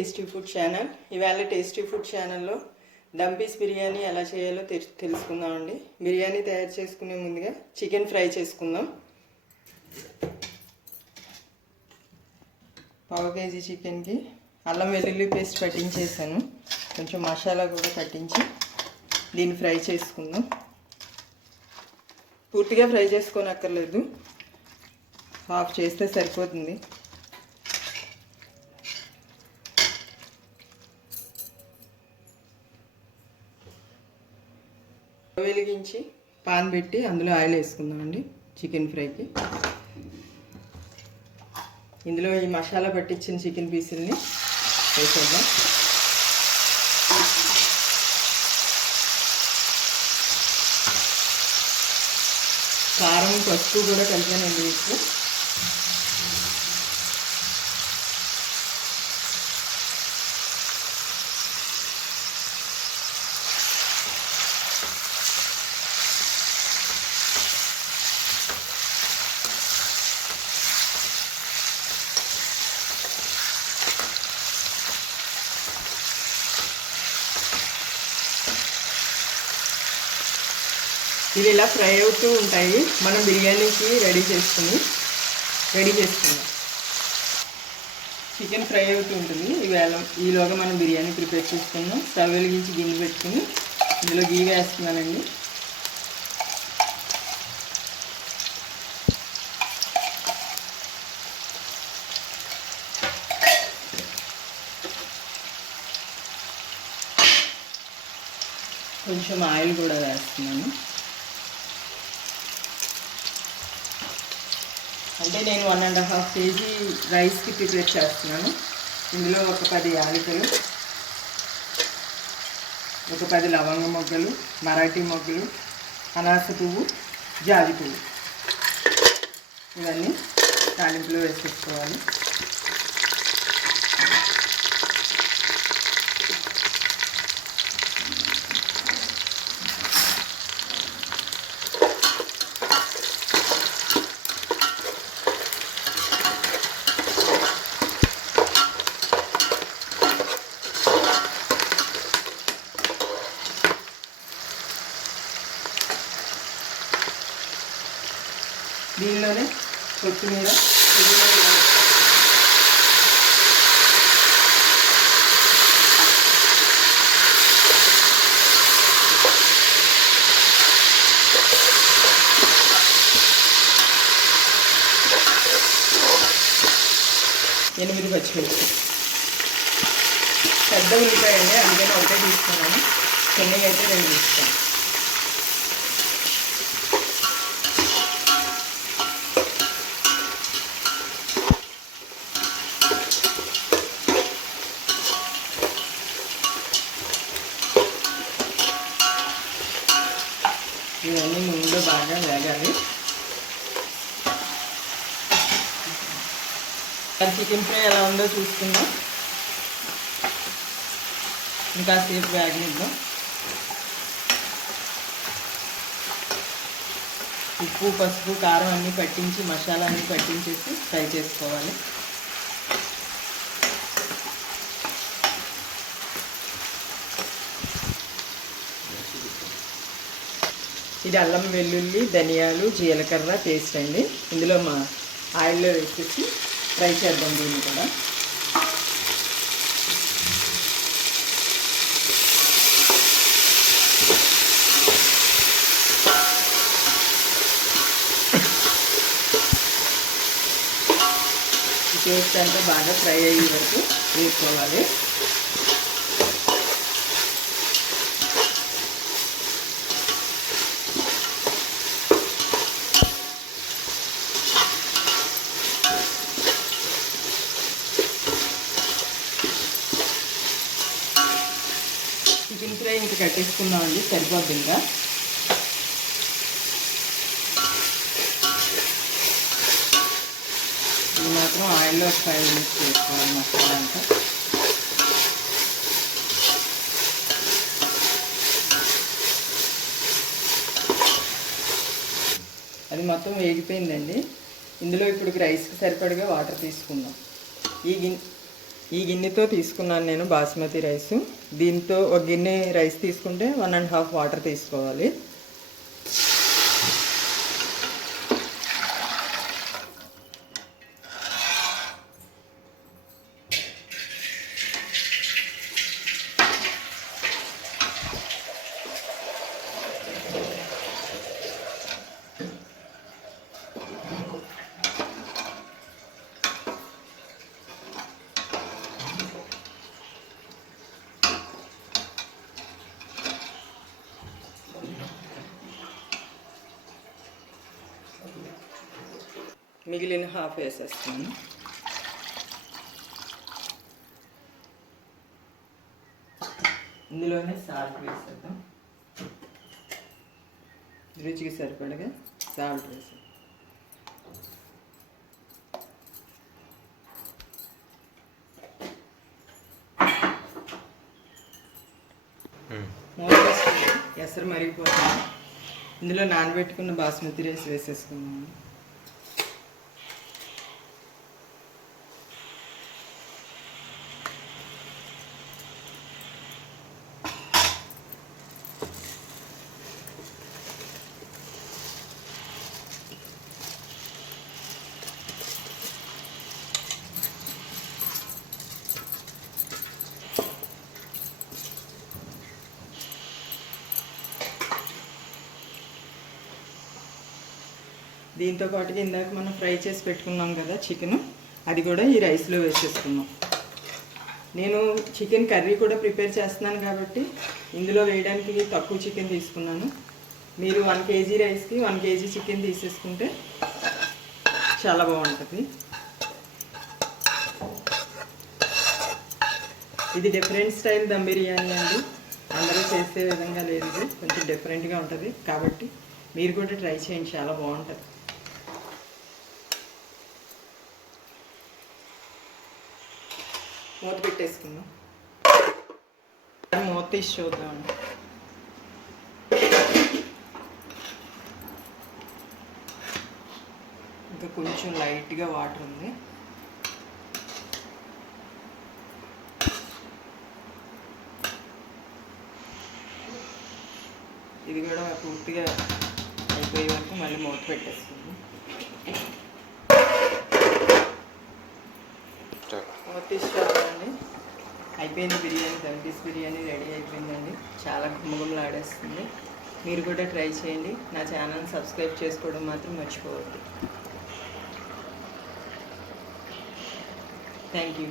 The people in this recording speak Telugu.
Tasty food channel. ఇవాళ టేస్టీ ఫుడ్ ఛానల్లో దమ్ పీస్ బిర్యానీ ఎలా చేయాలో తెలుసుకుందామండి. బిర్యానీ తయారు చేసుకునే ముందుగా చికెన్ ఫ్రై చేసుకుందాం. పావు కేజీ చికెన్కి అల్లం వెల్లుల్లి పేస్ట్ పట్టించేసాను. కొంచెం మసాలా కూడా పట్టించి దీన్ని ఫ్రై చేసుకుందాం. పూర్తిగా ఫ్రై చేసుకోనక్కర్లేదు, హాఫ్ చేస్తే సరిపోతుంది. వెలిగించి పాన్ పెట్టి అందులో ఆయిల్ వేసుకుందామండి. చికెన్ ఫ్రైకి ఇందులో ఈ మసాలా పట్టించిన చికెన్ పీసుల్ని వేసేద్దాం. కారం పసుపు కూడా కలిపానండి వీటిలో. ఇవి ఇలా ఫ్రై అవుతూ ఉంటాయి. మనం బిర్యానీకి రెడీ చేసుకుందాం. చికెన్ ఫ్రై అవుతూ ఉంటుంది. ఈలోగా మనం బిర్యానీ ప్రిపేర్ చేసుకుందాం. స్టవ్ వెలిగించి గిన్నె పెట్టుకుని ఇందులో గీ వేస్తున్నానండి. కొంచెం ఆయిల్ కూడా వేస్తున్నాను. అంటే నేను 1.5 కేజీ రైస్కి ప్రిపేర్ చేస్తున్నాను. ఇందులో ఒక 10 యాలకులు, ఒక 10 లవంగ మొగ్గలు, మరాఠీ మొగ్గలు, అనాస పువ్వు, జాజి పువ్వు ఇవన్నీ తాలింపులో వేసేసుకోవాలి. దీనిలోనే కొత్తిమీర, 8 పచ్చిమిర్చి, పెద్ద ఉల్లిపాయ అండి, అందుకని ఒకటే తీసుకున్నాను. చిన్నవి అయితే 2 తీసుకున్నాను. ఇవన్నీ నూనెలో బాగా వేగాలి. చికెన్ ఫ్రై ఎలా ఉందో చూసుకుందాం. ఇంకా సేపు వేగనిద్దాం. ఉప్పు, పసుపు, కారం అన్నీ పట్టించి మసాలా అన్నీ పట్టించేసి ఫ్రై చేసుకోవాలి. ఇది అల్లం వెల్లుల్లి ధనియాలు జీలకర్ర పేస్ట్ అండి. ఇందులో ఆయిల్లో వేసేసి ఫ్రై చేద్దాం దీన్ని కూడా. ఈ పేస్ట్ అంతా బాగా ఫ్రై అయ్యే వరకు వేసుకోవాలి. చికెన్ ఫ్రై ఇంకా కట్టేసుకుందామండి, సరిపోద్ది. ఇంకా ఇది మాత్రం ఆయిల్లో 5 మినిట్స్ వేసుకోవాలి మసాలా అంతా. అది మొత్తం వేగిపోయిందండి. ఇందులో ఇప్పుడు రైస్కి సరిపడగా వాటర్ తీసుకుందాం. ఈ గిన్నెతో తీసుకున్నాను నేను బాస్మతి రైస్. దీంతో ఒక గిన్నె రైస్ తీసుకుంటే 1.5 వాటర్ తీసుకోవాలి. మిగిలిన హాఫ్ వేసేస్తాను. ఇందులోనే సాల్ట్ వేసేద్దాం. రుచికి సరిపడగా సాల్ట్ వేసాం. ఎసరు మరిగిపోతుంది. ఇందులో నానబెట్టుకున్న బాస్మతి రైస్ వేసేసుకున్నాము. దీంతో పాటుగా ఇందాక మనం ఫ్రై చేసి పెట్టుకున్నాం కదా చికెన్, అది కూడా ఈ రైస్లో వేసేసుకున్నాం. నేను చికెన్ కర్రీ కూడా ప్రిపేర్ చేస్తున్నాను కాబట్టి ఇందులో వేయడానికి తక్కువ చికెన్ తీసుకున్నాను. మీరు 1 kg రైస్కి 1 kg చికెన్ తీసేసుకుంటే చాలా బాగుంటుంది. ఇది డిఫరెంట్ స్టైల్ దమ్ బిర్యానీ అండి. అందరూ చేసే విధంగా లేదు, ఇది కొంచెం డిఫరెంట్గా ఉంటుంది. కాబట్టి మీరు కూడా ట్రై చేయండి, చాలా బాగుంటుంది. మూత పెట్టేసుకుందాం. మూత తీసి చూద్దాం. ఇంకా కొంచెం లైట్గా వాటర్ ఉంది. ఇది కూడా పూర్తిగా అయిపోయే వరకు మళ్ళీ మూత పెట్టేసుకుందాం. మూత తీసుకోవాలండి. అయిపోయింది బిర్యానీ. దమ్ పీస్ బిర్యానీ రెడీ అయిపోయిందండి. చాలా గుమ్మగుమ్మలాడేస్తుంది. మీరు కూడా ట్రై చేయండి. నా ఛానల్ సబ్స్క్రైబ్ చేసుకోవడం మాత్రం మర్చిపోవద్దు. Thank you.